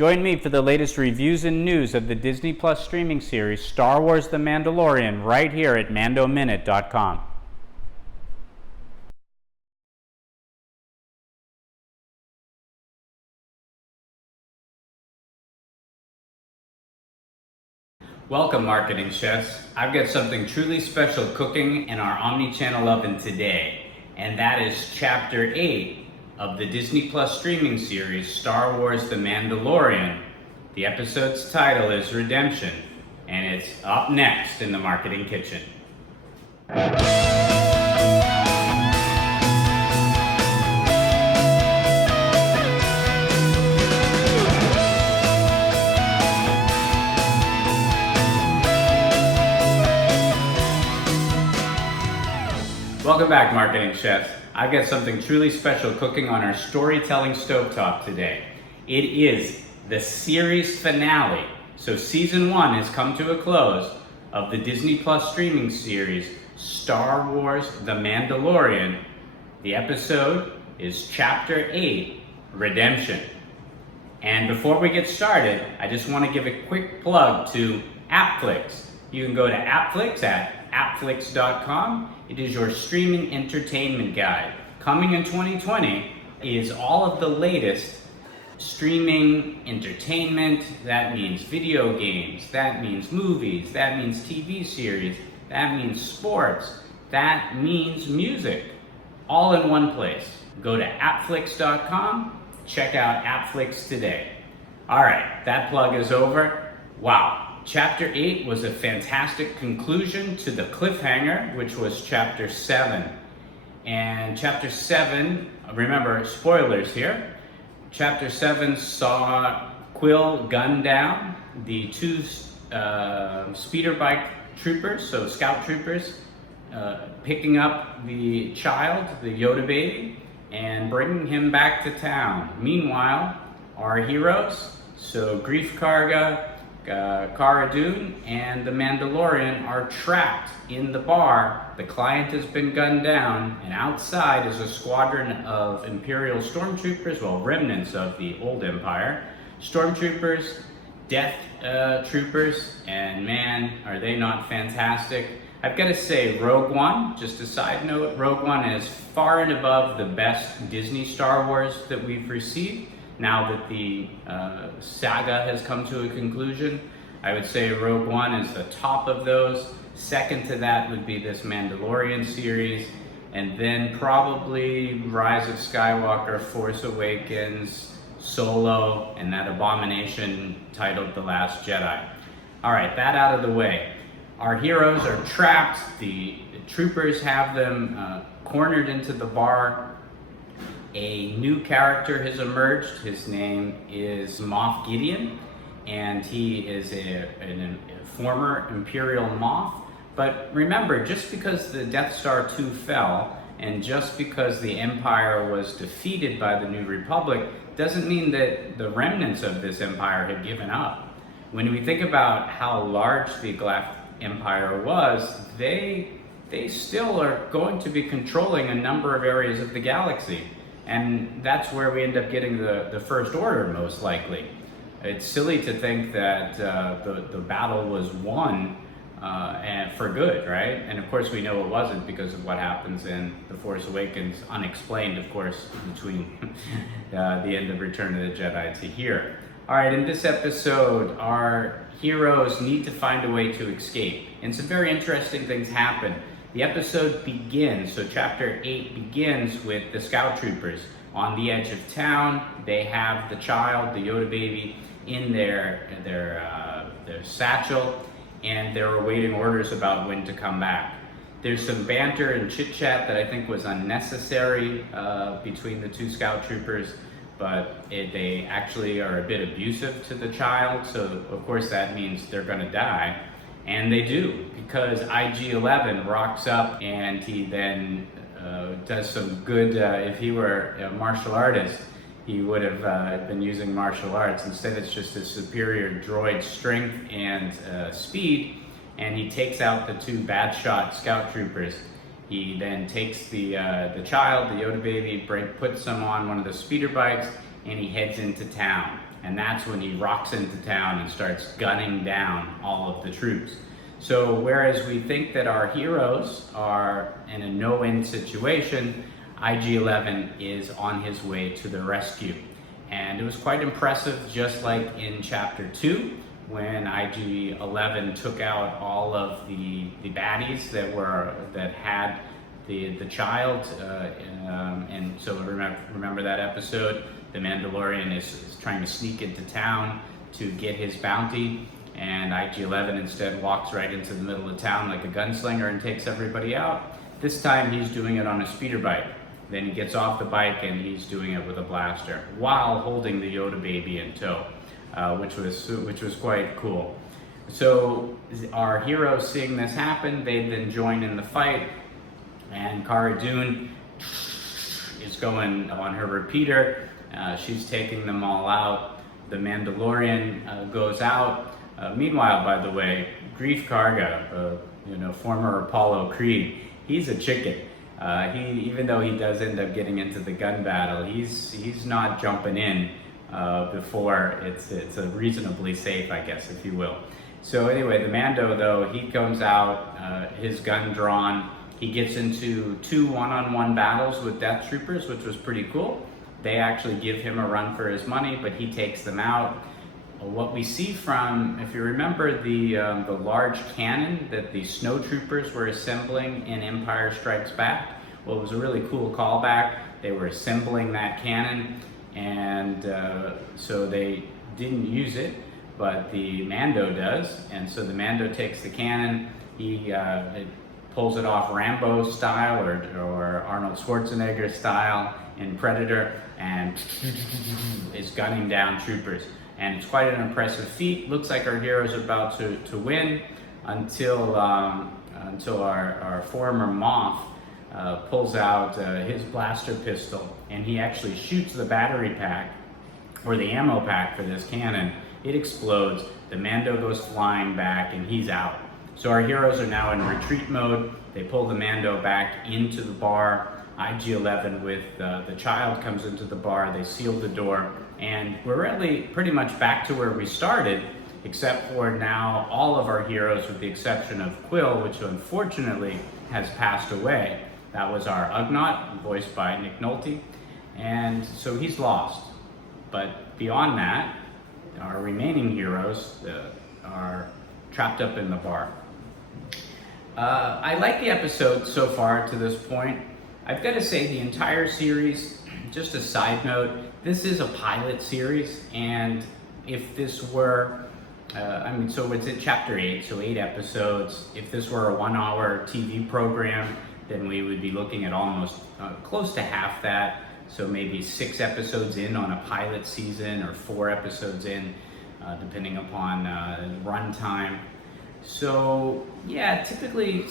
Join me for the latest reviews and news of the Disney Plus streaming series Star Wars The Mandalorian right here at mandominute.com. Welcome, marketing chefs. I've got something truly special cooking in our Omni-Channel oven today, and that is Chapter 8 of the Disney Plus streaming series Star Wars The Mandalorian. The episode's title is Redemption, and it's up next in the Marketing Kitchen. Welcome back, marketing chefs. I've got something truly special cooking on our storytelling stovetop today. It is the series finale. So season 1 has come to a close of the Disney Plus streaming series Star Wars The Mandalorian. The episode is Chapter 8, Redemption. And before we get started, I just want to give a quick plug to AppFlicks. You can go to AppFlicks at appflicks.com. It is your streaming entertainment guide. Coming in 2020 is all of the latest streaming entertainment. That means video games, that means movies, that means TV series, that means sports, that means music, all in one place. Go to appflicks.com, check out AppFlicks today. All right, that plug is over. Wow. Chapter 8 was a fantastic conclusion to the cliffhanger, which was Chapter 7. And Chapter 7, remember, spoilers here, Chapter 7 saw Quill gun down the two speeder bike troopers, so scout troopers, picking up the child, the Yoda baby, and bringing him back to town. Meanwhile, our heroes, so Grief Karga, Cara Dune, and the Mandalorian are trapped in the bar. The client has been gunned down, and outside is a squadron of Imperial stormtroopers, well, remnants of the old Empire, stormtroopers, Death troopers, and man, are they not fantastic. I've got to say, Rogue One, just a side note, Rogue One is far and above the best Disney Star Wars that we've received. Now that the saga has come to a conclusion, I would say Rogue One is the top of those. Second to that would be this Mandalorian series, and then probably Rise of Skywalker, Force Awakens, Solo, and that abomination titled The Last Jedi. All right, that out of the way. Our heroes are trapped. The troopers have them cornered into the bar. A new character has emerged. His name is Moff Gideon, and he is a former Imperial Moff. But remember, just because the Death Star 2 fell, and just because the Empire was defeated by the New Republic, doesn't mean that the remnants of this Empire had given up. When we think about how large the Galactic Empire was, they still are going to be controlling a number of areas of the galaxy. And that's where we end up getting the First Order, most likely. It's silly to think that the battle was won and for good, right? And of course we know it wasn't because of what happens in The Force Awakens, unexplained, of course, between the end of Return of the Jedi to here. All right, in this episode, our heroes need to find a way to escape. And some very interesting things happen. The episode begins, so Chapter 8 begins with the scout troopers on the edge of town. They have the child, the Yoda baby, in their satchel, and they're awaiting orders about when to come back. There's some banter and chit-chat that I think was unnecessary between the two scout troopers, but they actually are a bit abusive to the child, so of course that means they're gonna die. And they do, because IG-11 rocks up and he then does some good, if he were a martial artist, he would have been using martial arts. Instead, it's just a superior droid strength and speed, and he takes out the two bad shot scout troopers. He then takes the child, the Yoda baby, puts him on one of the speeder bikes, and he heads into town. and that's when he rocks into town and starts gunning down all of the troops. So whereas we think that our heroes are in a no-win situation, IG-11 is on his way to the rescue. And it was quite impressive, just like in Chapter 2, when IG-11 took out all of the baddies that had the child. And so remember that episode? The Mandalorian is trying to sneak into town to get his bounty, and IG-11 instead walks right into the middle of town like a gunslinger and takes everybody out. This time he's doing it on a speeder bike. Then he gets off the bike and he's doing it with a blaster while holding the Yoda baby in tow, which was quite cool. So our heroes, seeing this happen, they then join in the fight, and Cara Dune is going on her repeater. She's taking them all out. The Mandalorian goes out. Meanwhile, by the way, Greef Karga, former Apollo Creed, he's a chicken. Even though he does end up getting into the gun battle, he's not jumping in before it's a reasonably safe, I guess, if you will. So anyway, the Mando, though, he comes out, his gun drawn. He gets into 2 one-on-one battles with Death Troopers, which was pretty cool. They actually give him a run for his money, but he takes them out. What we see from, if you remember the large cannon that the snow troopers were assembling in Empire Strikes Back, well, it was a really cool callback. They were assembling that cannon, and so they didn't use it, but the Mando does. And so the Mando takes the cannon, he pulls it off Rambo style or Arnold Schwarzenegger style in Predator, and is gunning down troopers. And it's quite an impressive feat. Looks like our heroes are about to win until our former Moff pulls out his blaster pistol, and he actually shoots the battery pack, or the ammo pack for this cannon. It explodes, the Mando goes flying back, and he's out. So our heroes are now in retreat mode. They pull the Mando back into the bar. IG-11 with the child comes into the bar, they seal the door, and we're really pretty much back to where we started, except for now all of our heroes, with the exception of Quill, which unfortunately has passed away. That was our Ugnaught, voiced by Nick Nolte, and so he's lost. But beyond that, our remaining heroes are trapped up in the bar. I like the episode so far to this point. I've got to say, the entire series, just a side note, this is a pilot series, and if this were, so it's in Chapter 8, so 8 episodes. If this were a 1-hour TV program, then we would be looking at almost close to half that, so maybe 6 episodes in on a pilot season, or 4 episodes in, depending upon runtime. So yeah, typically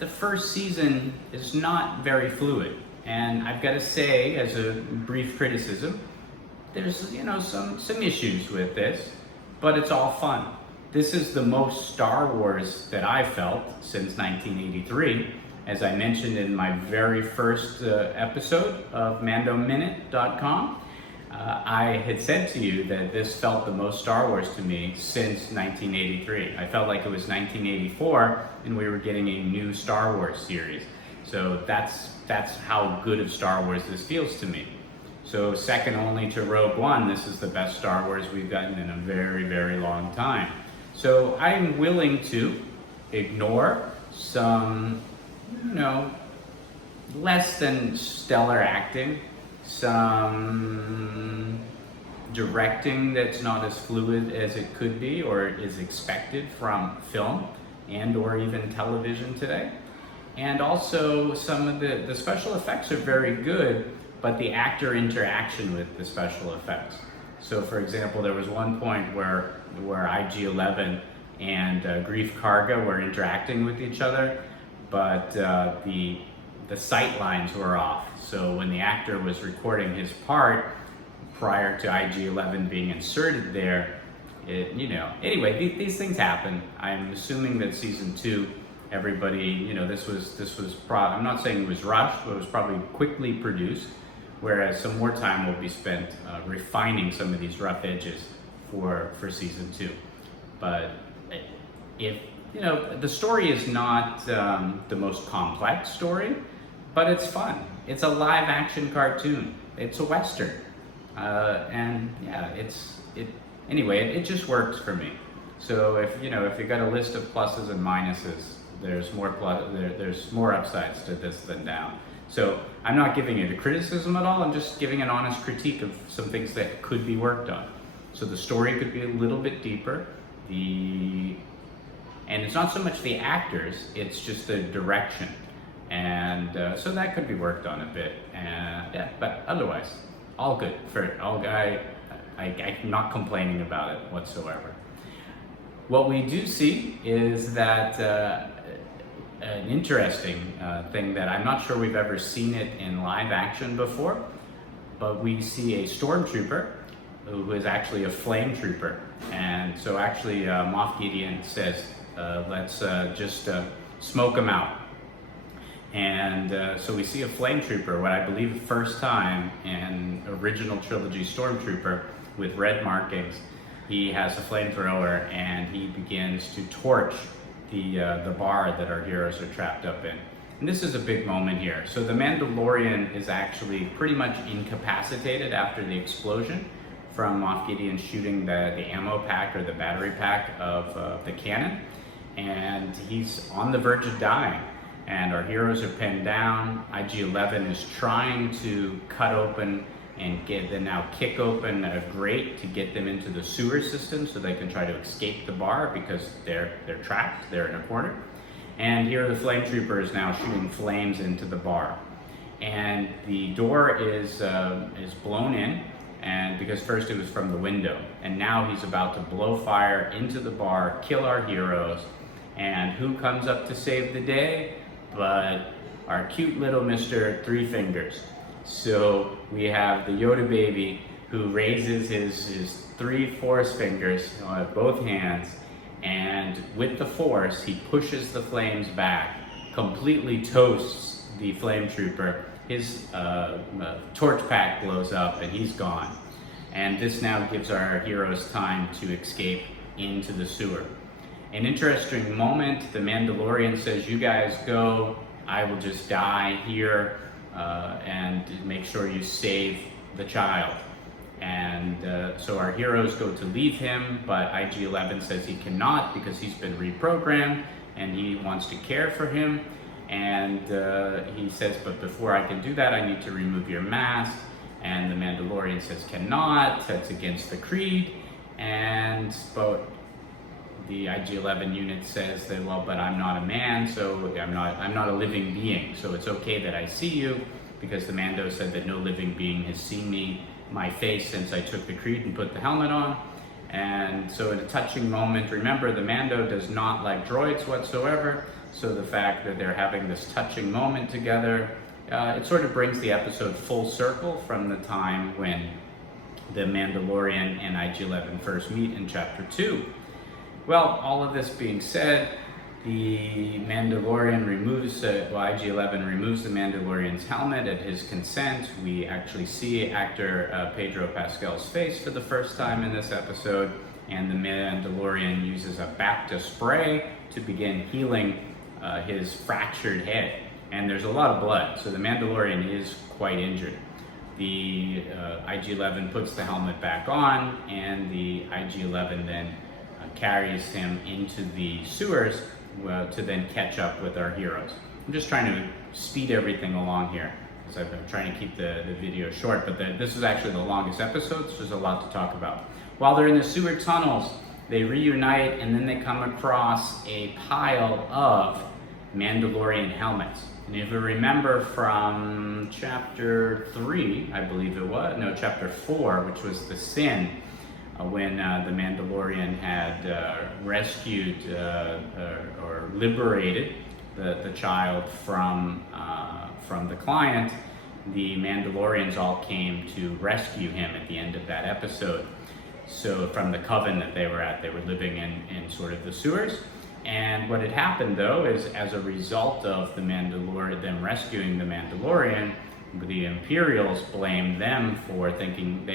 the first season is not very fluid, and I've got to say, as a brief criticism, there's some issues with this, but it's all fun. This is the most Star Wars that I've felt since 1983. As I mentioned in my very first episode of MandoMinute.com, I had said to you that this felt the most Star Wars to me since 1983. I felt like it was 1984 and we were getting a new Star Wars series. So that's how good of Star Wars this feels to me. So second only to Rogue One, this is the best Star Wars we've gotten in a very, very long time. So I'm willing to ignore some, less than stellar acting, some directing that's not as fluid as it could be or is expected from film and or even television today. And also some of the special effects are very good, but the actor interaction with the special effects. So for example, there was one point where IG-11 and Greef Karga were interacting with each other, but the sight lines were off. So when the actor was recording his part prior to IG-11 being inserted there, anyway, these things happen. I'm assuming that season 2, everybody, this was I'm not saying it was rushed, but it was probably quickly produced. whereas some more time will be spent refining some of these rough edges for season 2. But if, you know, the story is not the most complex story, but it's fun. It's a live action cartoon. It's a Western. And yeah, anyway, it just works for me. So if you got a list of pluses and minuses, there's more upsides to this than down. So I'm not giving it a criticism at all. I'm just giving an honest critique of some things that could be worked on. So the story could be a little bit deeper. And it's not so much the actors, it's just the direction. And so that could be worked on a bit. Yeah, but otherwise, all good. I'm not complaining about it whatsoever. What we do see is that an interesting thing that I'm not sure we've ever seen it in live action before, but we see a stormtrooper who is actually a flame trooper. And so actually Moff Gideon says, let's just smoke him out. And so we see a flame trooper, what I believe the first time in original trilogy Stormtrooper with red markings. He has a flamethrower and he begins to torch the bar that our heroes are trapped up in. And this is a big moment here. So the Mandalorian is actually pretty much incapacitated after the explosion from Moff Gideon shooting the ammo pack or the battery pack of the cannon. And he's on the verge of dying. And our heroes are pinned down. IG-11 is trying to cut open and now kick open a grate to get them into the sewer system so they can try to escape the bar because they're trapped, they're in a corner. And here the flame trooper is now shooting flames into the bar. And the door is blown in, and because first it was from the window, and now he's about to blow fire into the bar, kill our heroes. And who comes up to save the day? But our cute little Mr. Three Fingers. So we have the Yoda baby who raises his 3 force fingers on both hands, and with the force he pushes the flames back, completely toasts the flame trooper. His torch pack blows up and he's gone. And this now gives our heroes time to escape into the sewer. An interesting moment, the Mandalorian says, you guys go, I will just die here, and make sure you save the child. And so our heroes go to leave him, but IG-11 says he cannot because he's been reprogrammed and he wants to care for him. And he says, but before I can do that, I need to remove your mask. And the Mandalorian says, cannot, that's against the creed. And but the IG-11 unit says that, well, but I'm not a man, so I'm not a living being, so it's okay that I see you, because the Mando said that no living being has seen my face since I took the creed and put the helmet on. And so in a touching moment, remember the Mando does not like droids whatsoever, so the fact that they're having this touching moment together, it sort of brings the episode full circle from the time when the Mandalorian and IG-11 first meet in Chapter 2. Well, all of this being said, the Mandalorian IG-11 removes the Mandalorian's helmet at his consent. We actually see actor Pedro Pascal's face for the first time in this episode, and the Mandalorian uses a Bacta spray to begin healing his fractured head. And there's a lot of blood, so the Mandalorian is quite injured. The IG-11 puts the helmet back on, and the IG-11 then carries him into the sewers to then catch up with our heroes. I'm just trying to speed everything along here because I've been trying to keep the video short, but this is actually the longest episode, so there's a lot to talk about. While they're in the sewer tunnels, they reunite and then they come across a pile of Mandalorian helmets. And if you remember from chapter 3, I believe it was, no, chapter 4, which was the sin, when the Mandalorian had rescued or liberated the child from the client, the Mandalorians all came to rescue him at the end of that episode. So from the coven that they were living in sort of the sewers. And what had happened though is, as a result of them rescuing the Mandalorian, the Imperials blamed them for thinking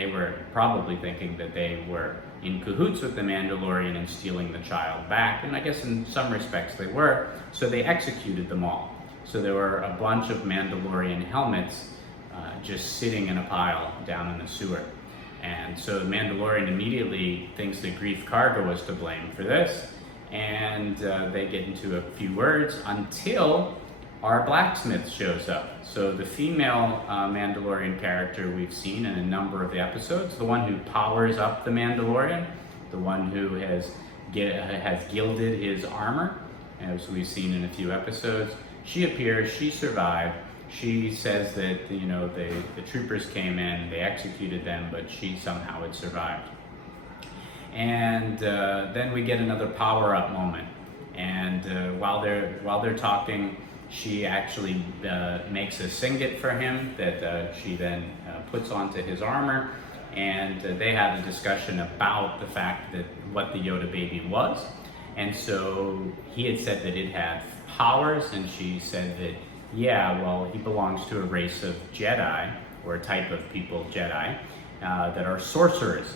probably thinking that they were in cahoots with the Mandalorian and stealing the child back. And I guess in some respects they were. So they executed them all. So there were a bunch of Mandalorian helmets just sitting in a pile down in the sewer. And so the Mandalorian immediately thinks that Greef Karga was to blame for this. And they get into a few words until our blacksmith shows up. So the female Mandalorian character we've seen in a number of the episodes, the one who powers up the Mandalorian, the one who has gilded his armor, as we've seen in a few episodes. She appears, she survived. She says that the troopers came in, they executed them, but she somehow had survived. And then we get another power-up moment. And while they're talking, she actually makes a singlet for him that she then puts onto his armor, and they have a discussion about the fact that what the Yoda baby was. And so he had said that it had powers, and she said that, yeah, well, he belongs to a race of Jedi, or a type of people, Jedi, that are sorcerers.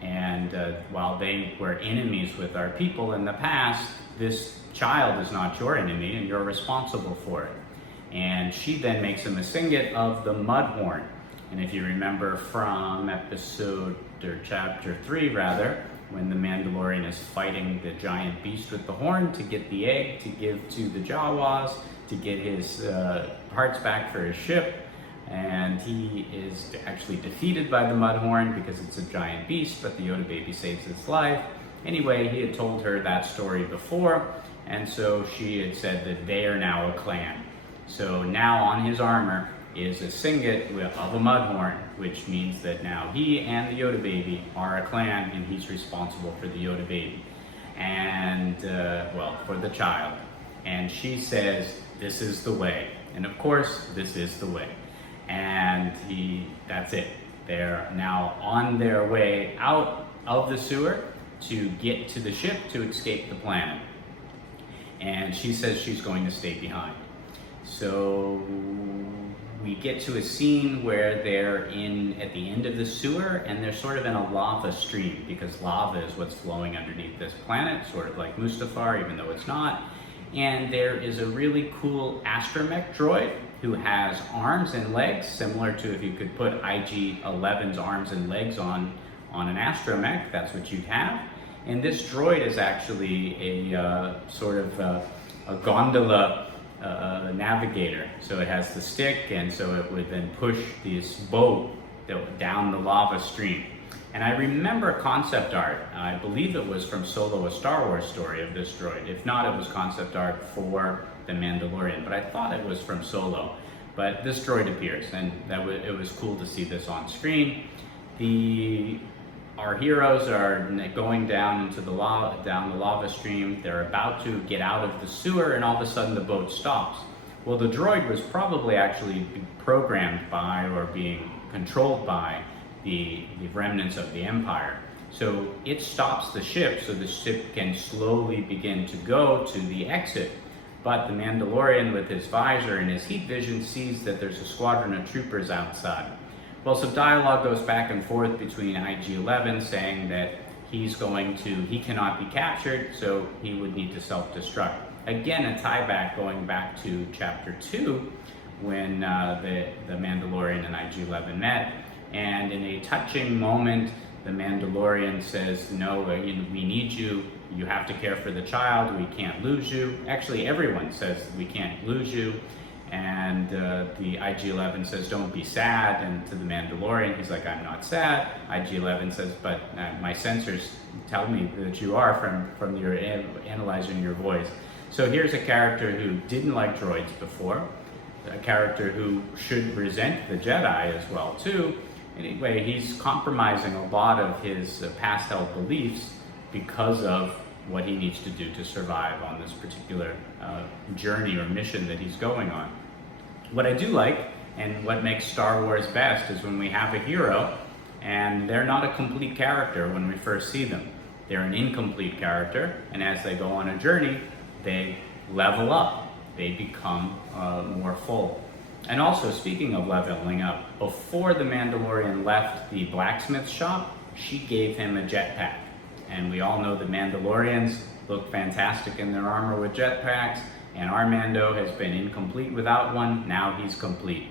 And while they were enemies with our people in the past, this child is not your enemy and you're responsible for it. And she then makes him a singlet of the Mudhorn. And if you remember from chapter 3 rather, when the Mandalorian is fighting the giant beast with the horn to get the egg to give to the Jawas, to get his parts back for his ship, and he is actually defeated by the Mudhorn because it's a giant beast, but the Yoda baby saves his life. Anyway, he had told her that story before, and so she had said that they are now a clan. So now on his armor is a singlet of a Mudhorn, which means that now he and the Yoda baby are a clan, and he's responsible for the Yoda baby, and for the child. And she says, "This is the way," and of course, this is the way. And that's it. They're now on their way out of the sewer to get to the ship to escape the planet. And she says she's going to stay behind. So we get to a scene where they're at the end of the sewer, and they're sort of in a lava stream, because lava is what's flowing underneath this planet, sort of like Mustafar, even though it's not. And there is a really cool astromech droid who has arms and legs, similar to if you could put IG-11's arms and legs on an astromech, that's what you'd have. And this droid is actually a sort of a gondola navigator. So it has the stick, and so it would then push this boat down the lava stream. And I remember concept art, I believe it was from Solo, a Star Wars story of this droid. If not, it was concept art for The Mandalorian, but I thought it was from Solo. But this droid appears, and it was cool to see this on screen. Our heroes are going down into the lava stream. They're about to get out of the sewer, and all of a sudden the boat stops. Well, the droid was probably actually programmed by or being controlled by the remnants of the Empire. So it stops the ship so the ship can slowly begin to go to the exit. But the Mandalorian, with his visor and his heat vision, sees that there's a squadron of troopers outside. Well, some dialogue goes back and forth between IG-11 saying that he cannot be captured, so he would need to self-destruct. Again, a tie-back going back to chapter 2, when the Mandalorian and IG-11 met. And in a touching moment, the Mandalorian says, "No, we need you. You have to care for the child. We can't lose you." Actually, everyone says we can't lose you. And the IG-11 says, "Don't be sad." And to the Mandalorian, he's like, "I'm not sad." IG-11 says, "But my sensors tell me that you are from your analyzing your voice." So here's a character who didn't like droids before, a character who should resent the Jedi as well too. Anyway, he's compromising a lot of his past held beliefs because of what he needs to do to survive on this particular journey or mission that he's going on. What I do like, and what makes Star Wars best, is when we have a hero and they're not a complete character when we first see them. They're an incomplete character, and as they go on a journey, they level up. They become more full. And also, speaking of leveling up, before the Mandalorian left the blacksmith shop, she gave him a jetpack. And we all know the Mandalorians look fantastic in their armor with jetpacks, and our Mando has been incomplete without one. Now he's complete.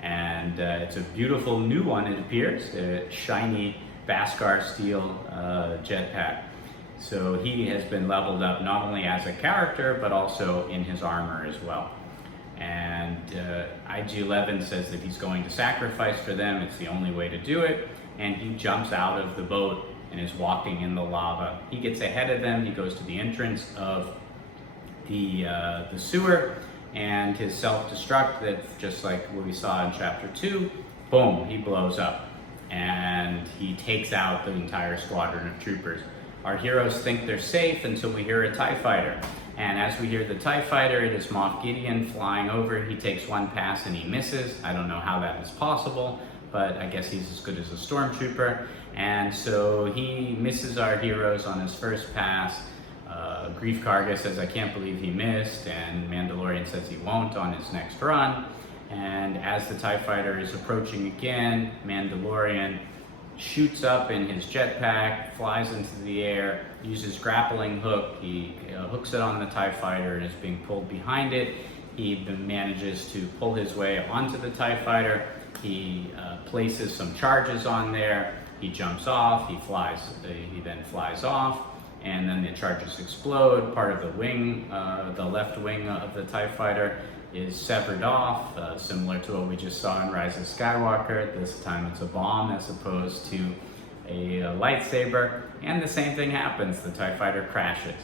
And it's a beautiful new one, it appears, a shiny Beskar steel jetpack. So he has been leveled up not only as a character, but also in his armor as well. And IG-11 says that he's going to sacrifice for them. It's the only way to do it. And he jumps out of the boat and is walking in the lava. He gets ahead of them. He goes to the entrance of the sewer, and his self-destruct, that just like what we saw in chapter 2, boom, he blows up. And he takes out the entire squadron of troopers. Our heroes think they're safe until we hear a TIE fighter. And as we hear the TIE fighter, it is Moff Gideon flying over. He takes one pass and he misses. I don't know how that is possible, but I guess he's as good as a stormtrooper. And so he misses our heroes on his first pass. Grief Karga says, I can't believe he missed, and Mandalorian says he won't on his next run. And as the TIE fighter is approaching again, Mandalorian shoots up in his jetpack, flies into the air, uses grappling hook. He hooks it on the TIE fighter and is being pulled behind it. He manages to pull his way onto the TIE fighter. He places some charges on there. He jumps off. He then flies off, and then the charges explode. Part of the wing, the left wing of the TIE fighter, is severed off, similar to what we just saw in Rise of Skywalker. This time it's a bomb as opposed to a lightsaber, and the same thing happens. The TIE fighter crashes.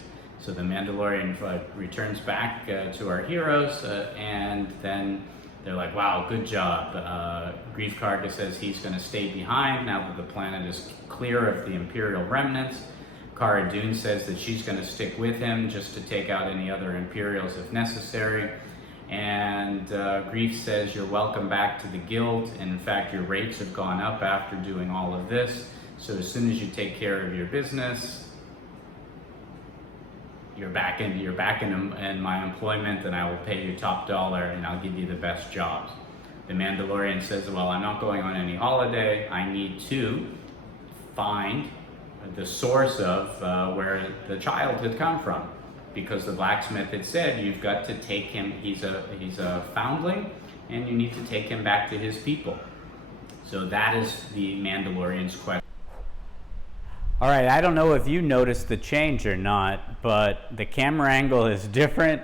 So the Mandalorian returns back to our heroes, and then they're like, wow, good job. Grief Karga says he's going to stay behind now that the planet is clear of the Imperial remnants. Cara Dune says that she's going to stick with him just to take out any other Imperials if necessary. And Grief says, you're welcome back to the guild. And in fact, your rates have gone up after doing all of this. So as soon as you take care of your business, you're back in my employment, and I will pay you top dollar, and I'll give you the best jobs. The Mandalorian says, well, I'm not going on any holiday. I need to find the source of where the child had come from, because the blacksmith had said, you've got to take him, he's a foundling, and you need to take him back to his people. So that is the Mandalorian's question. All right, I don't know if you noticed the change or not, but the camera angle is different,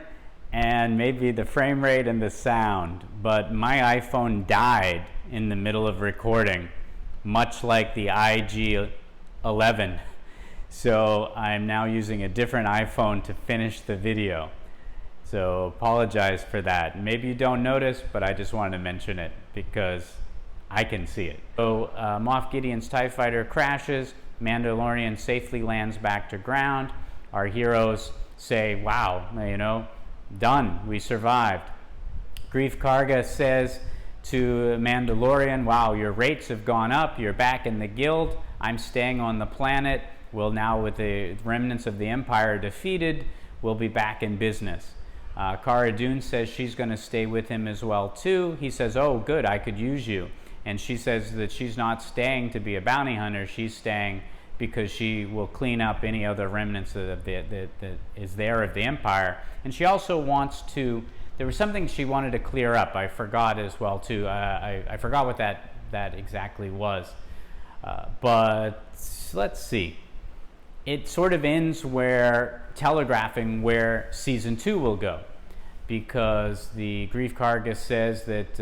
and maybe the frame rate and the sound, but my iPhone died in the middle of recording, much like the IG-11. So I'm now using a different iPhone to finish the video. So apologize for that. Maybe you don't notice, but I just wanted to mention it because I can see it. So Moff Gideon's TIE fighter crashes. Mandalorian safely lands back to ground. Our heroes say, wow, done, we survived. Grief Karga says to Mandalorian, wow, your rates have gone up, you're back in the guild, I'm staying on the planet. Well, now with the remnants of the Empire defeated, we'll be back in business. Cara Dune says she's going to stay with him as well too. He says, oh good, I could use you. And she says that she's not staying to be a bounty hunter, she's staying because she will clean up any other remnants that is there of the Empire. And she also wants to, there was something she wanted to clear up, I forgot as well too. I forgot what that exactly was. But let's see. It sort of ends telegraphing where season 2 will go, because the Grief Karga says that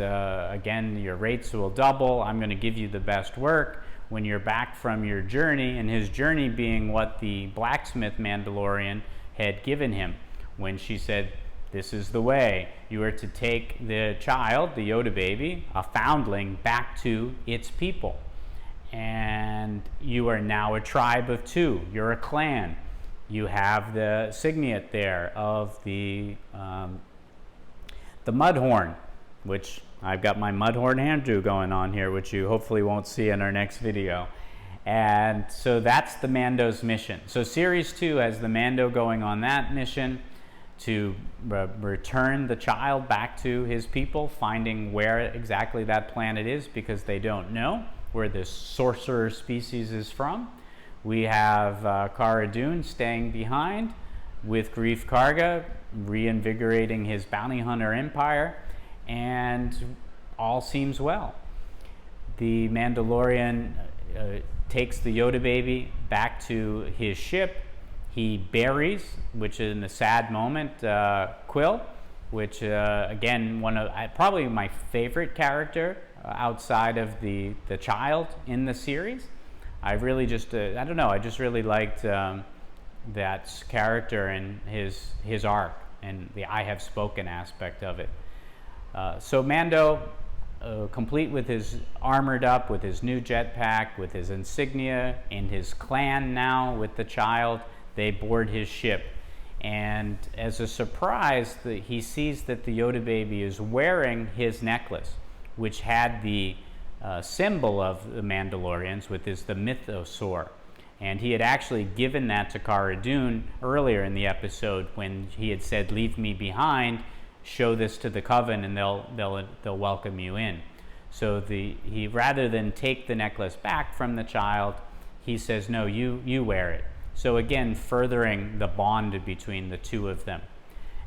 again, your rates will double. I'm going to give you the best work when you're back from your journey, and his journey being what the blacksmith Mandalorian had given him when she said, this is the way. You are to take the child, the Yoda baby, a foundling, back to its people. And you are now a tribe of 2. You're a clan. You have the signet there of the Mudhorn, which I've got my Mudhorn Andrew going on here, which you hopefully won't see in our next video. And so that's the Mando's mission. So series 2 has the Mando going on that mission. to return the child back to his people, finding where exactly that planet is because they don't know where this sorcerer species is from. We have Cara Dune staying behind with Greef Karga, reinvigorating his bounty hunter empire, and all seems well. The Mandalorian takes the Yoda baby back to his ship. He buries, which is in a sad moment, Quill, which again, one of probably my favorite character outside of the child in the series. I really just, I don't know, I just really liked that character and his arc and the I have spoken aspect of it. So Mando, complete with his armored up, with his new jetpack, with his insignia, and his clan now with the child, they board his ship. And as a surprise, he sees that the Yoda baby is wearing his necklace, which had the symbol of the Mandalorians, which is the mythosaur. And he had actually given that to Cara Dune earlier in the episode when he had said, "Leave me behind, show this to the Coven, and they'll welcome you in." So he rather than take the necklace back from the child, he says, "No, you wear it." So again, furthering the bond between the two of them.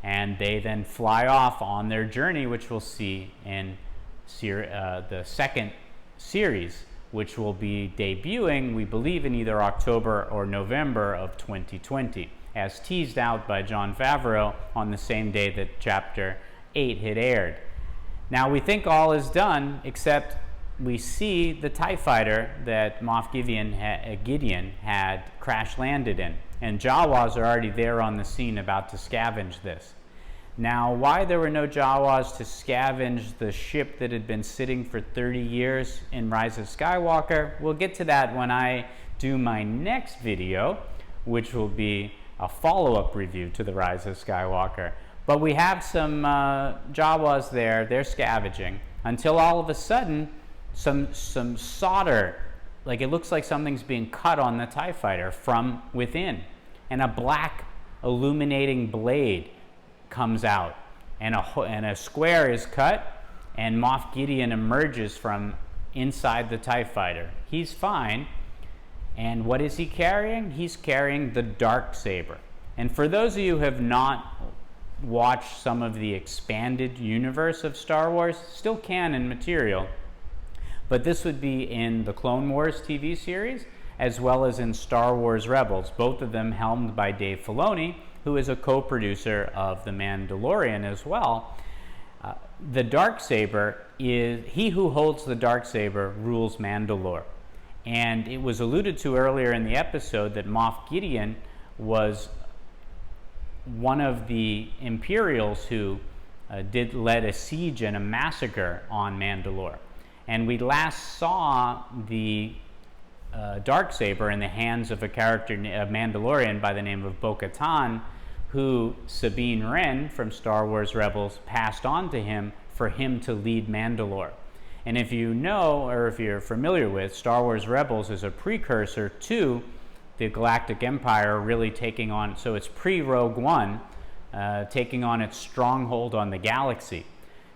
And they then fly off on their journey, which we'll see in the second series, which will be debuting, we believe, in either October or November of 2020, as teased out by Jon Favreau on the same day that Chapter 8 had aired. Now, we think all is done, except we see the TIE fighter that Moff Gideon had crash-landed in, and Jawas are already there on the scene about to scavenge this. Now, why there were no Jawas to scavenge the ship that had been sitting for 30 years in Rise of Skywalker, we'll get to that when I do my next video, which will be a follow-up review to the Rise of Skywalker. But we have some Jawas there, they're scavenging, until all of a sudden, some solder, like it looks like something's being cut on the TIE fighter from within, and a black illuminating blade comes out, and a square is cut, and Moff Gideon emerges from inside the TIE fighter. He's fine, and what is he carrying? He's carrying the Darksaber. And for those of you who have not watched some of the expanded universe of Star Wars, still canon material, but this would be in the Clone Wars TV series, as well as in Star Wars Rebels, both of them helmed by Dave Filoni, who is a co-producer of The Mandalorian as well. The Darksaber is, he who holds the Darksaber rules Mandalore. And it was alluded to earlier in the episode that Moff Gideon was one of the Imperials who led a siege and a massacre on Mandalore. And we last saw the Darksaber in the hands of a character, a Mandalorian by the name of Bo-Katan, who Sabine Wren from Star Wars Rebels passed on to him for him to lead Mandalore. And if you know, or if you're familiar with, Star Wars Rebels is a precursor to the Galactic Empire really taking on, so it's pre-Rogue One, taking on its stronghold on the galaxy.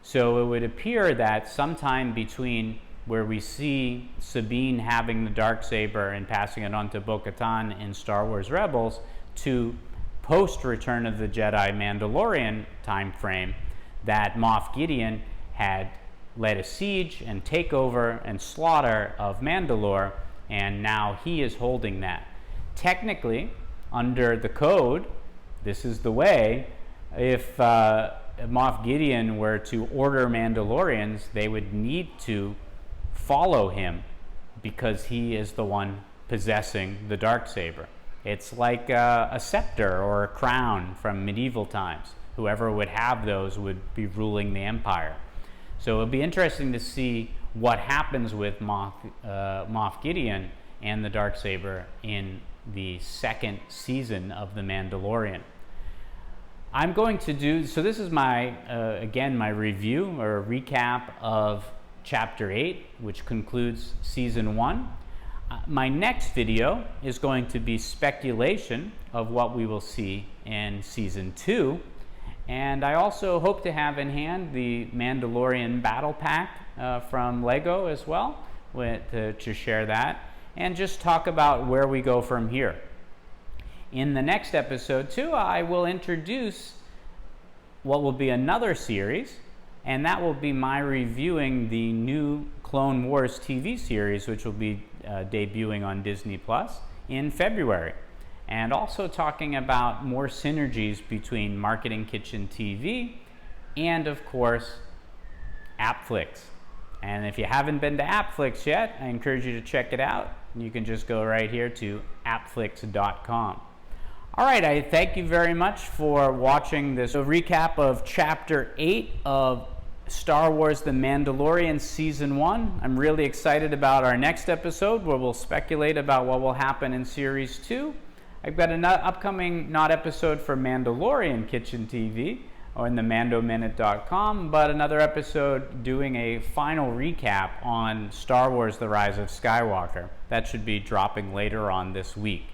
So it would appear that sometime between where we see Sabine having the Darksaber and passing it on to Bo-Katan in Star Wars Rebels to post-Return of the Jedi Mandalorian time frame, that Moff Gideon had led a siege and takeover and slaughter of Mandalore, and now he is holding that. Technically, under the code, this is the way, if Moff Gideon were to order Mandalorians, they would need to follow him because he is the one possessing the Darksaber. It's like a scepter or a crown from medieval times. Whoever would have those would be ruling the empire. So it'll be interesting to see what happens with Moff Gideon and the Darksaber in the second season of The Mandalorian. I'm going to do, so this is my, again, my review or recap of Chapter 8, which concludes Season 1. My next video is going to be speculation of what we will see in Season 2, And I also hope to have in hand the Mandalorian Battle Pack from Lego as well, to share that, and just talk about where we go from here. In the next episode too, I will introduce what will be another series, and that will be my reviewing the new Clone Wars TV series, which will be debuting on Disney Plus in February. And also talking about more synergies between MarketingKitchenTV and, of course, AppFlicks. And if you haven't been to AppFlicks yet, I encourage you to check it out. You can just go right here to appflicks.com. All right, I thank you very much for watching this recap of Chapter 8 of Star Wars The Mandalorian Season 1. I'm really excited about our next episode, where we'll speculate about what will happen in Series 2. I've got an upcoming not episode for Mandalorian Kitchen TV or in the mandominute.com, but another episode doing a final recap on Star Wars The Rise of Skywalker. That should be dropping later on this week.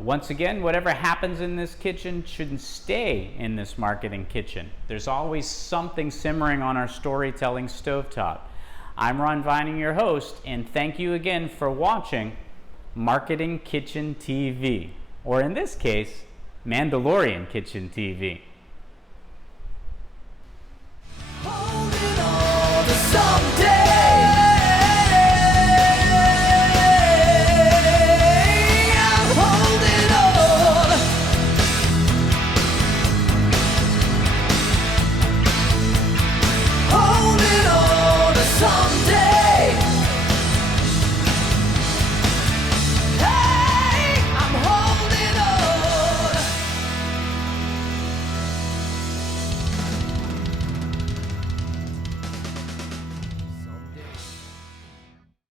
Once again, whatever happens in this kitchen shouldn't stay in this marketing kitchen. There's always something simmering on our storytelling stovetop. I'm Ron Vining, your host, and thank you again for watching Marketing Kitchen TV, or in this case, Mandalorian Kitchen TV.